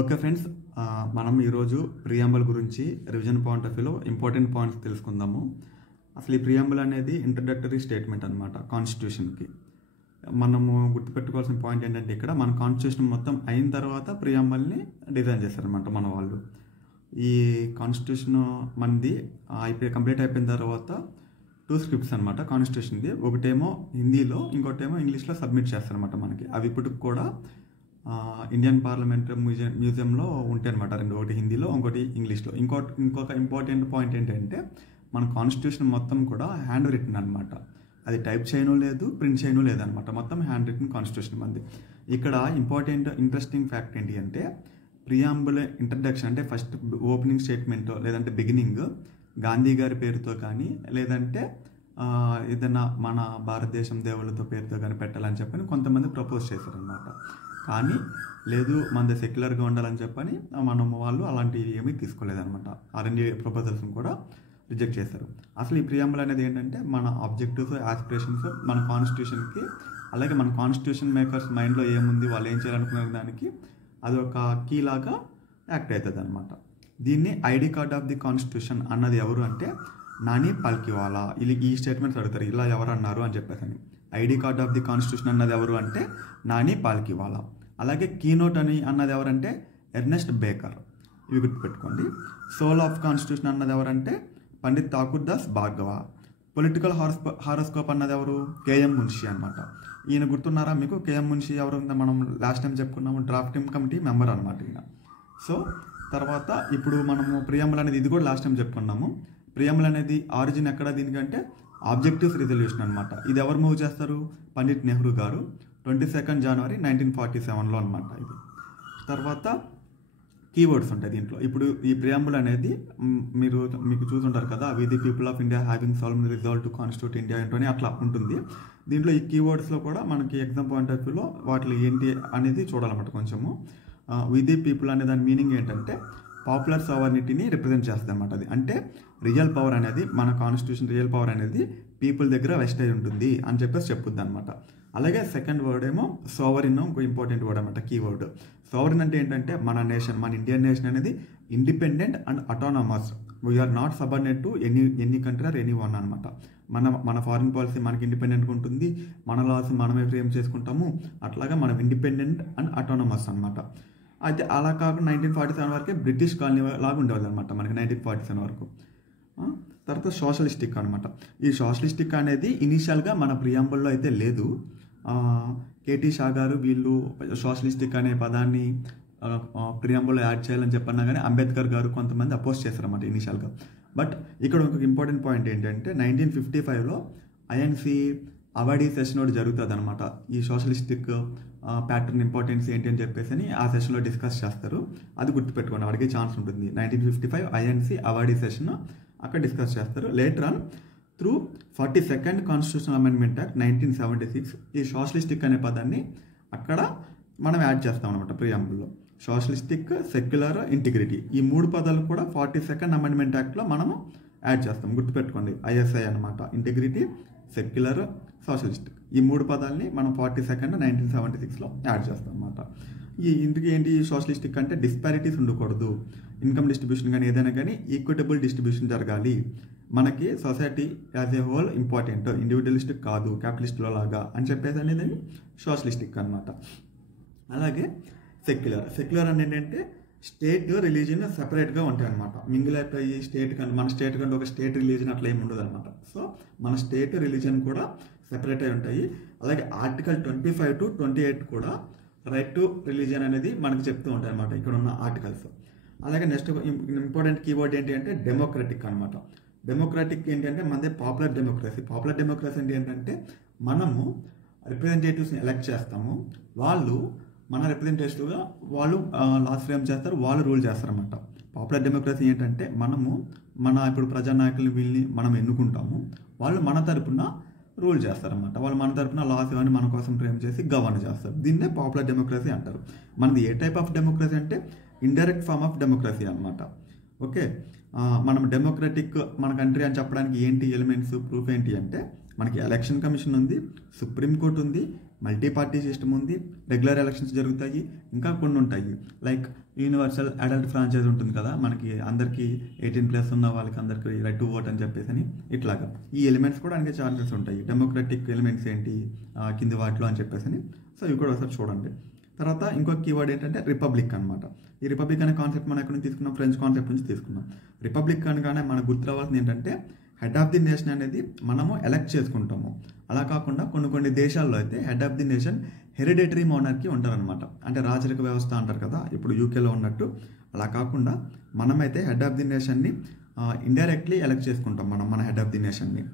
Okay friends, మనం ఈరోజు preamble గురించి రివిజన్ పాయింట్ ఆఫ్ వ్యూలో ఇంపార్టెంట్ పాయింట్స్ తెలుసుకుందాము. అసలు ఈ ప్రియాంబుల్ అనేది ఇంట్రడక్టరీ స్టేట్మెంట్ అనమాట కాన్స్టిట్యూషన్కి. మనము గుర్తుపెట్టుకోవాల్సిన పాయింట్ ఏంటంటే ఇక్కడ మన కాన్స్టిట్యూషన్ మొత్తం అయిన తర్వాత ప్రియాంబుల్ని డిజైన్ చేశారనమాట మన వాళ్ళు. ఈ కాన్స్టిట్యూషన్ మనది కంప్లీట్ అయిపోయిన తర్వాత 2 స్క్రిప్ట్స్ అనమాట కాన్స్టిట్యూషన్ది. ఒకటేమో హిందీలో, ఇంకోటేమో ఇంగ్లీష్లో సబ్మిట్ చేస్తారనమాట మనకి. అవి ఇప్పటికి కూడా ఇండియన్ పార్లమెంట్ మ్యూజియంలో ఉంటాయి అనమాట. ఒకటి హిందీలో, ఇంకోటి ఇంగ్లీష్లో. ఇంకొక ఇంపార్టెంట్ పాయింట్ ఏంటంటే మన కాన్స్టిట్యూషన్ మొత్తం కూడా హ్యాండ్ రిటన్ అనమాట. అది టైప్ చేయను లేదు, ప్రింట్ చేయను లేదనమాట. మొత్తం హ్యాండ్ రిటన్ కాన్స్టిట్యూషన్ మంది. ఇక్కడ ఇంట్రెస్టింగ్ ఫ్యాక్ట్ ఏంటి అంటే ప్రియాంబుల్ ఇంట్రడక్షన్ అంటే ఫస్ట్ ఓపెనింగ్ స్టేట్మెంట్ లేదంటే బిగినింగ్ గాంధీ గారి పేరుతో కానీ లేదంటే ఏదైనా మన భారతదేశం దేవుళ్ళతో పేరుతో కానీ పెట్టాలని చెప్పని కొంతమంది ప్రపోజ్ చేశారనమాట. కానీ లేదు మనది సెక్యులర్గా ఉండాలని చెప్పని వాళ్ళు అలాంటివి ఏమీ తీసుకోలేదన్నమాట. R&D ప్రపోజల్స్ని కూడా రిజెక్ట్ చేశారు. అసలు ఈ ప్రియాంబుల్ అనేది ఏంటంటే మన ఆబ్జెక్టివ్స్, ఆస్పిరేషన్స్ మన కాన్స్టిట్యూషన్కి, అలాగే మన కాన్స్టిట్యూషన్ మేకర్స్ మైండ్లో ఏముంది, వాళ్ళు ఏం చేయాలనుకునే దానికి అది ఒక కీ లాగా యాక్ట్ అవుతుంది అనమాట. దీన్ని ID card of the constitution అన్నది ఎవరు అంటే నాని పాల్కివాలా. ఈ స్టేట్మెంట్స్ అడుగుతారు, ఇలా ఎవరు అన్నారు అని చెప్పేసి. ID card of the constitution అన్నది ఎవరు అంటే నాని పాల్కివాలా. అలాగే కీనోట్ అన్నది ఎవరంటే ఎర్నెస్ట్ బేకర్. ఇవి గుర్తుపెట్టుకోండి. సోల్ ఆఫ్ కాన్స్టిట్యూషన్ అన్నది ఎవరంటే పండిత్ ఠాకూర్ దాస్ భార్గవ. పొలిటికల్ హారోస్కోప్ అన్నది ఎవరు? కేఎం మున్షి అనమాట. ఈయన గుర్తున్నారా మీకు? కేఎం మున్షి ఎవరు? మనం లాస్ట్ టైం చెప్పుకున్నాము, డ్రాఫ్టింగ్ కమిటీ మెంబర్ అనమాట ఈయన. సో తర్వాత ఇప్పుడు మనము ప్రియాంబుల్ అనేది ఇది కూడా లాస్ట్ టైం చెప్పుకున్నాము. ప్రియాంబుల్ అనేది ఆరిజిన్ ఎక్కడ దీనికంటే ఆబ్జెక్టివ్స్ రిజల్యూషన్ అనమాట. ఇది ఎవరు మూవ్ చేస్తారు? పండిట్ నెహ్రూ గారు 22 జనవరి 1947లో అనమాట ఇది. తర్వాత కీవర్డ్స్ ఉంటాయి దీంట్లో. ఇప్పుడు ఈ ప్రియాంబుల్ అనేది మీకు చూసుంటారు కదా, we the people of India having solved resolve to constitute India ఏంటని అట్లా ఉంటుంది. దీంట్లో ఈ కీవర్డ్స్లో కూడా మనకి ఎగ్జామ్ పాయింట్ ఆఫ్ వ్యూలో వాటిలో ఏంటి అనేది చూడాలన్నమాట కొంచెము. వి ది పీపుల్ అనే దాని మీనింగ్ ఏంటంటే పాపులర్ సావర్నిటీని రిప్రజెంట్ చేస్తుంది అనమాట. అది అంటే రియల్ పవర్ అనేది మన కాన్స్టిట్యూషన్ రియల్ పవర్ అనేది పీపుల్ దగ్గర వెస్ట్ అయి ఉంటుంది అని చెప్పేసి చెప్పుద్ది అనమాట. అలాగే సెకండ్ వర్డ్ ఏమో సోవరిన్, ఇంకో ఇంపార్టెంట్ వర్డ్ అనమాట, కీవర్డ్. సోవరిన్ అంటే ఏంటంటే మన నేషన్, మన ఇండియన్ నేషన్ అనేది independent and autonomous. We're not subordinate to any country or any one అనమాట. మన ఫారిన్ పాలసీ మనకి ఇండిపెండెంట్గా ఉంటుంది, మన లాస్ మనమే ఫ్రేమ్ చేసుకుంటాము. అట్లాగా మనం ఇండిపెండెంట్ అండ్ అటానమస్ అనమాట. అయితే అలా కాకుండా 1947 వరకే బ్రిటిష్ కాలనీ లాగా ఉండేది అనమాట మనకి 1947 వరకు. తర్వాత సోషలిస్టిక్ అనమాట. ఈ సోషలిస్టిక్ అనేది ఇనీషియల్గా మన ప్రియాంబుల్లో అయితే లేదు. కేటీ షా గారు వీళ్ళు సోషలిస్టిక్ అనే పదాన్ని ప్రియాంబుల్లో యాడ్ చేయాలని చెప్పన్నా కానీ అంబేద్కర్ గారు కొంతమంది అపోజ్ చేశారన్నమాట ఇనీషియల్గా. బట్ ఇక్కడ ఒక ఇంపార్టెంట్ పాయింట్ ఏంటంటే 1955లో INC అవార్డీ సెషన్ ఒకటి జరుగుతుంది అనమాట. ఈ సోషలిస్టిక్ ప్యాటర్న్ ఇంపార్టెన్స్ ఏంటి అని చెప్పేసి ఆ సెషన్లో డిస్కస్ చేస్తారు. అది గుర్తుపెట్టుకోండి, అడిగే ఛాన్స్ ఉంటుంది. 1955 INC అవార్డీ సెషన్ అక్కడ డిస్కస్ చేస్తారు. Later on through 42nd constitutional amendment act 1976 ఈ సోషలిస్టిక్ అనే పదాన్ని అక్కడ మనం యాడ్ చేస్తాం అనమాట ప్రియాంబుల్లో. సోషలిస్టిక్, సెక్యులర్, ఇంటిగ్రిటీ ఈ 3 పదాలు కూడా 42nd అమెండ్మెంట్ యాక్ట్లో మనము యాడ్ చేస్తాం. గుర్తుపెట్టుకోండి, ISI అనమాట. ఇంటిగ్రిటీ, సెక్యులర్, సోషలిస్టిక్ ఈ 3 పదాలని మనం 42nd 1976లో యాడ్ చేస్తాం అనమాట. ఇందుకు ఏంటి సోషలిస్టిక్ అంటే డిస్పారిటీస్ ఉండకూడదు, ఇన్కమ్ డిస్ట్రిబ్యూషన్ కానీ ఏదైనా కానీ ఈక్విటబుల్ డిస్ట్రిబ్యూషన్ జరగాలి, మనకి society as a whole important, individualistic కాదు క్యాపిటలిస్ట్లో లాగా అని చెప్పేసి అనేది సోషలిస్టిక్ అనమాట. అలాగే సెక్యులర్ అని ఏంటంటే స్టేట్, రిలీజియన్ సెపరేట్గా ఉంటాయి అనమాట. మింగిల్ అయిపోయి స్టేట్ కంటే మన స్టేట్ కంటే ఒక స్టేట్ రిలీజియన్ అట్లా ఏమి ఉండదు అనమాట. సో మన స్టేట్, రిలీజియన్ కూడా సెపరేట్ అయి ఉంటాయి. అలాగే ఆర్టికల్ 25 to 28 కూడా రైట్ టు రిలీజియన్ అనేది మనకు చెప్తూ ఉంటాయి అనమాట ఇక్కడ ఉన్న ఆర్టికల్స్. అలాగే నెక్స్ట్ ఇంపార్టెంట్ కీవర్డ్ ఏంటి అంటే డెమోక్రటిక్ అనమాట. డెమోక్రటిక్ ఏంటంటే మనదే పాపులర్ డెమోక్రసీ. పాపులర్ డెమోక్రసీ ఏంటంటే మనము రిప్రజెంటేటివ్స్ని ఎలక్ట్ చేస్తాము, వాళ్ళు మన రిప్రజెంటేటివ్గా వాళ్ళు లాస్ ఫ్రేమ్ చేస్తారు, వాళ్ళు రూల్ చేస్తారన్నమాట. పాపులర్ డెమోక్రసీ ఏంటంటే మన ఇప్పుడు ప్రజానాయకులు వీళ్ళని మనం ఎన్నుకుంటాము, వాళ్ళు మన తరపున రూల్ చేస్తారన్నమాట. వాళ్ళు మన తరపున లాస్ ఇవన్నీ మన కోసం ఫ్రేమ్ చేసి గవర్న్ చేస్తారు. దీన్నే పాపులర్ డెమోక్రసీ అంటారు. మనది ఏ టైప్ ఆఫ్ డెమోక్రసీ అంటే ఇండైరెక్ట్ ఫార్మ్ ఆఫ్ డెమోక్రసీ అనమాట. ఓకే, మనం డెమోక్రటిక్ మన కంట్రీ అని చెప్పడానికి ఏంటి ఎలిమెంట్స్ ప్రూఫ్ ఏంటి అంటే మనకి ఎలక్షన్ కమిషన్ ఉంది, సుప్రీంకోర్టు ఉంది, మల్టీ పార్టీ సిస్టమ్ ఉంది, రెగ్యులర్ ఎలక్షన్స్ జరుగుతాయి, ఇంకా కొన్ని ఉంటాయి. లైక్ యూనివర్సల్ అడల్ట్ ఫ్రాంచైజ్ ఉంటుంది కదా, మనకి అందరికీ 18+ ఉన్న వాళ్ళకి అందరికీ రైట్ టు ఓట్ అని చెప్పేసి ఇట్లాగా ఈ ఎలిమెంట్స్ కూడా అనికి ఛాన్సెస్ ఉంటాయి. డెమోక్రటిక్ ఎలిమెంట్స్ ఏంటి కింది వాటిలో అని చెప్పేసి సో ఇవి కూడా ఒకసారి చూడండి. తర్వాత ఇంకొక కీవర్డ్ ఏంటంటే రిపబ్లిక్ అనమాట. ఈ రిపబ్లిక్ అనే కాన్సెప్ట్ మనం ఎక్కడి నుంచి తీసుకున్నాం, ఫ్రెంచ్ కాన్సెప్ట్ నుంచి తీసుకున్నాం. రిపబ్లిక్ అనగానే మనకు గుర్తు రావాల్సింది ఏంటంటే హెడ్ ఆఫ్ ది నేషన్ అనేది మనము ఎలక్ట్ చేసుకుంటాము. అలా కాకుండా కొన్ని దేశాల్లో అయితే head of the nation hereditary monarchy ఉంటారనమాట. అంటే రాజరిక వ్యవస్థ అంటారు కదా ఇప్పుడు యూకేలో ఉన్నట్టు. అలా కాకుండా మనమైతే హెడ్ ఆఫ్ ది నేషన్ని ఇండైరెక్ట్లీ ఎలక్ట్ చేసుకుంటాం మన హెడ్ ఆఫ్ ది నేషన్ని.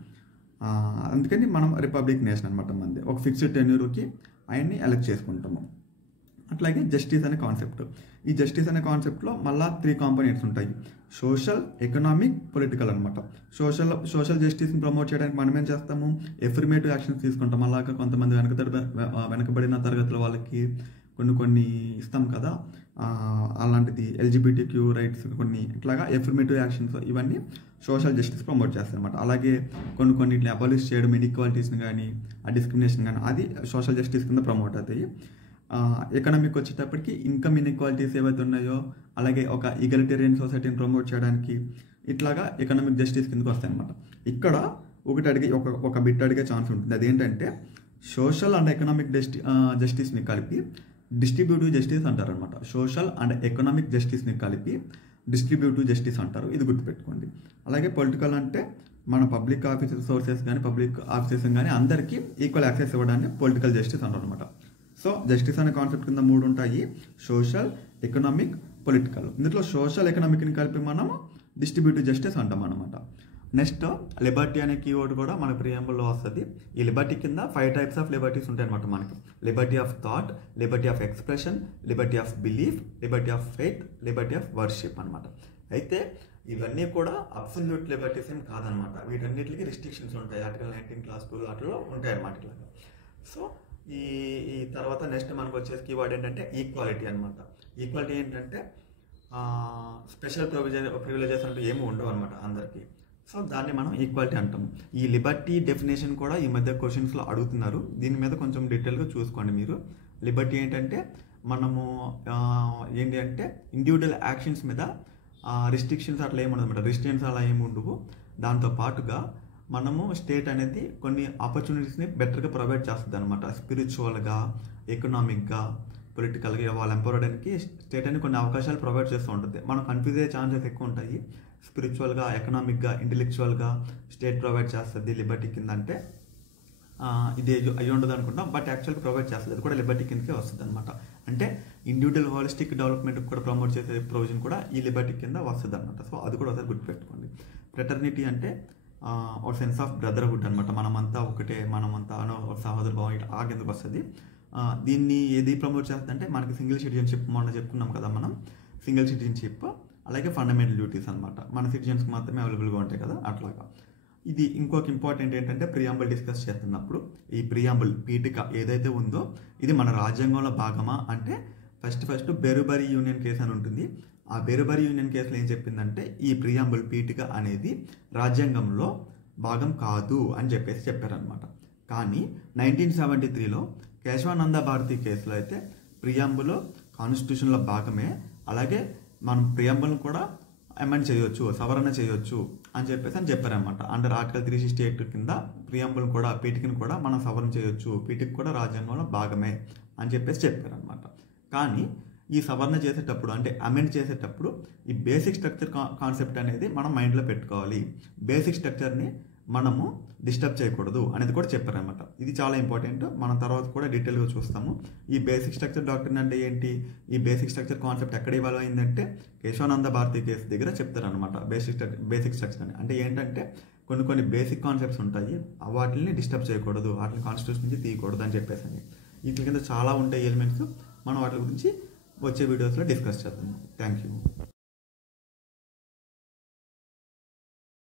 అందుకని మనం రిపబ్లిక్ నేషన్ అనమాట. మనది ఒక ఫిక్స్డ్ టెన్యూర్కి ఆయన్ని ఎలక్ట్ చేసుకుంటాము. అట్లాగే జస్టిస్ అనే కాన్సెప్ట్. ఈ జస్టిస్ అనే కాన్సెప్ట్లో మళ్ళీ 3 కాంపోనెంట్స్ ఉంటాయి: సోషల్, ఎకనామిక్, పొలిటికల్ అనమాట. సోషల్ జస్టిస్ని ప్రమోట్ చేయడానికి మనం ఏం చేస్తాము, ఎఫర్మేటివ్ యాక్షన్స్ తీసుకుంటాం. అలాగే కొంతమంది వెనకబడిన తరగతుల వాళ్ళకి కొన్ని ఇస్తాం కదా, అలాంటిది LGBTQ రైట్స్ కొన్ని ఇట్లాగా ఎఫర్మేటివ్ యాక్షన్స్, ఇవన్నీ సోషల్ జస్టిస్ ప్రమోట్ చేస్తాయి అనమాట. అలాగే కొన్ని ఇట్లా అబాలిష్ చేయడం, ఇన్ఈక్వాలిటీస్ని కానీ ఆ డిస్క్రిమినేషన్ కానీ అది సోషల్ జస్టిస్ కింద ప్రమోట్ అవుతాయి. ఎకనామిక్ వచ్చేటప్పటికి ఇన్కమ్ ఇన్ఈక్వాలిటీస్ ఏవైతే ఉన్నాయో, అలాగే ఒక ఈగలిటేరియన్ సొసైటీని ప్రమోట్ చేయడానికి ఇట్లాగా ఎకనామిక్ జస్టిస్ కిందకి వస్తాయి అనమాట. ఇక్కడ ఒక బిట్ అడిగే ఛాన్స్ ఉంటుంది. అదేంటంటే సోషల్ అండ్ ఎకనామిక్ జస్టిస్ని కలిపి డిస్ట్రిబ్యూటివ్ జస్టిస్ అంటారు అనమాట. సోషల్ అండ్ ఎకనామిక్ జస్టిస్ని కలిపి డిస్ట్రిబ్యూటివ్ జస్టిస్ అంటారు, ఇది గుర్తుపెట్టుకోండి. అలాగే పొలిటికల్ అంటే మన పబ్లిక్ ఆఫీసెస్ సోర్సెస్ కానీ పబ్లిక్ ఆఫీసెస్ కానీ అందరికీ ఈక్వల్ యాక్సెస్ ఇవ్వడాన్ని పొలిటికల్ జస్టిస్ అంటారు అనమాట. సో జస్టిస్ అనే కాన్సెప్ట్ కింద 3 ఉంటాయి: సోషల్, ఎకనామిక్, పొలిటికల్. ఇందులో సోషల్ ఎకనామిక్ని కలిపి మనం డిస్ట్రిబ్యూటివ్ జస్టిస్ అంటాం అనమాట. నెక్స్ట్ లిబర్టీ అనే కీవర్డ్ కూడా మన ప్రియంబుల్లో వస్తుంది. ఈ లిబర్టీ కింద 5 టైప్స్ ఆఫ్ లిబర్టీస్ ఉంటాయి అనమాట మనకి: Liberty of thought, Liberty of expression, Liberty of belief, Liberty of faith, Liberty of worship అనమాట. అయితే ఇవన్నీ కూడా అబ్సల్యూట్ లిబర్టీస్ ఏం కాదనమాట. వీటన్నిటికి రిస్ట్రిక్షన్స్ ఉంటాయి. ఆర్టికల్ 19 క్లాస్ 2 వాటిలో ఉంటాయి అన్నమాట ఇలాగా. సో ఈ తర్వాత నెక్స్ట్ మనకు వచ్చేసి కీవర్డ్ ఏంటంటే ఈక్వాలిటీ అనమాట. ఈక్వాలిటీ ఏంటంటే స్పెషల్ ప్రివిలేజెస్ అంటూ ఏమి ఉండవు అనమాట అందరికీ. సో దాన్ని మనం ఈక్వాలిటీ అంటాము. ఈ లిబర్టీ డెఫినేషన్ కూడా ఈ మధ్య క్వశ్చన్స్లో అడుగుతున్నారు. దీని మీద కొంచెం డీటెయిల్గా చూసుకోండి మీరు. లిబర్టీ ఏంటంటే మనము ఏంటి అంటే ఇండివిజువల్ యాక్షన్స్ మీద రిస్ట్రిక్షన్స్ అట్లా ఏముండదు అనమాట. రిస్ట్రిక్షన్స్ అలా ఏమి ఉండవు. దాంతో పాటుగా మనము స్టేట్ అనేది కొన్ని ఆపర్చునిటీస్ని బెటర్గా ప్రొవైడ్ చేస్తుంది అనమాట. స్పిరిచువల్గా, ఎకనామిక్గా, పొలిటికల్గా వాళ్ళు ఎంపవర్ అవ్వడానికి స్టేట్ అనేది కొన్ని అవకాశాలు ప్రొవైడ్ చేస్తూ ఉంటుంది. మనం కన్ఫ్యూజ్ అయ్యే ఛాన్సెస్ ఎక్కువ ఉంటాయి. స్పిరిచువల్గా, ఎకనామిక్గా, ఇంటెలెక్చువల్గా స్టేట్ ప్రొవైడ్ చేస్తుంది లిబర్టీ కింద అంటే ఇది అయ్యి ఉండదు అనుకుంటాం. బట్ యాక్చువల్గా ప్రొవైడ్ చేస్తుంది, అది కూడా లిబర్టీ కిందకే వస్తుంది అనమాట. అంటే ఇండివిజువల్ హోలిస్టిక్ డెవలప్మెంట్ కూడా ప్రమోట్ చేసే ప్రొవిజన్ కూడా ఈ లిబర్టీ కింద వస్తుంది అనమాట. సో అది కూడా ఒకసారి గుర్తుపెట్టుకోండి. ఫ్రెటర్నిటీ అంటే ఒక సెన్స్ ఆఫ్ బ్రదర్హుడ్ అనమాట. మనమంతా ఒకటే, మనమంతా సహోదర భావం ఇట్లా ఆ కిందకు వస్తుంది. దీన్ని ఏది ప్రమోట్ చేస్తుంది అంటే మనకి సింగిల్ సిటిజన్షిప్ మొన్న చెప్పుకున్నాం కదా మనం, సింగిల్ సిటిజన్షిప్ అలాగే ఫండమెంటల్ డ్యూటీస్ అనమాట. మన సిటిజన్స్కి మాత్రమే అవైలబుల్గా ఉంటాయి కదా అట్లాగా. ఇది ఇంకొక ఇంపార్టెంట్ ఏంటంటే ప్రియాంబుల్ డిస్కస్ చేస్తున్నప్పుడు ఈ ప్రియాంబుల్ పీఠిక ఏదైతే ఉందో ఇది మన రాజ్యాంగంలో భాగమా అంటే ఫస్ట్ బెరుబరీ యూనియన్ కేసు అని ఉంటుంది. ఆ బెరుబరీ యూనియన్ కేసులో ఏం చెప్పిందంటే ఈ ప్రియాంబుల్ పీఠిక అనేది రాజ్యాంగంలో భాగం కాదు అని చెప్పారనమాట. కానీ 1973లో కేశవానంద భారతి కేసులో అయితే ప్రియాంబుల్ కాన్స్టిట్యూషన్లో భాగమే, అలాగే మనం ప్రియాంబుల్ని కూడా అమెండ్ చేయొచ్చు, సవరణ చేయొచ్చు అని చెప్పారనమాట. అండర్ ఆర్టికల్ 368 కింద ప్రియాంబుల్ కూడా పీఠికను కూడా మనం సవరణ చేయొచ్చు, పీఠిక కూడా రాజ్యాంగంలో భాగమే అని చెప్పారనమాట. కానీ ఈ సవరణ చేసేటప్పుడు అంటే అమెండ్ చేసేటప్పుడు ఈ బేసిక్ స్ట్రక్చర్ కాన్సెప్ట్ అనేది మనం మైండ్లో పెట్టుకోవాలి. బేసిక్ స్ట్రక్చర్ని మనము డిస్టర్బ్ చేయకూడదు అనేది కూడా చెప్పారనమాట. ఇది చాలా ఇంపార్టెంట్, మనం తర్వాత కూడా డీటెయిల్గా చూస్తాము. ఈ బేసిక్ స్ట్రక్చర్ డాక్ట్రిన్ అంటే ఏంటి, ఈ బేసిక్ స్ట్రక్చర్ కాన్సెప్ట్ ఎక్కడ ఇవాల్వ్ అయిందంటే కేశవానంద భారతి కేసు దగ్గర చెప్తారనమాట. బేసిక్ స్ట్రక్చర్ అంటే ఏంటంటే కొన్ని బేసిక్ కాన్సెప్ట్స్ ఉంటాయి, వాటిని డిస్టర్బ్ చేయకూడదు, వాటిని కాన్స్టిట్యూషన్ నుంచి తీయకూడదు అని చెప్పేసి. వీటి కింద చాలా ఉంటాయి ఎలిమెంట్స్, మనం వాటి గురించి వచ్చే వీడియోస్లో డిస్కస్ చేద్దాము. Thank you.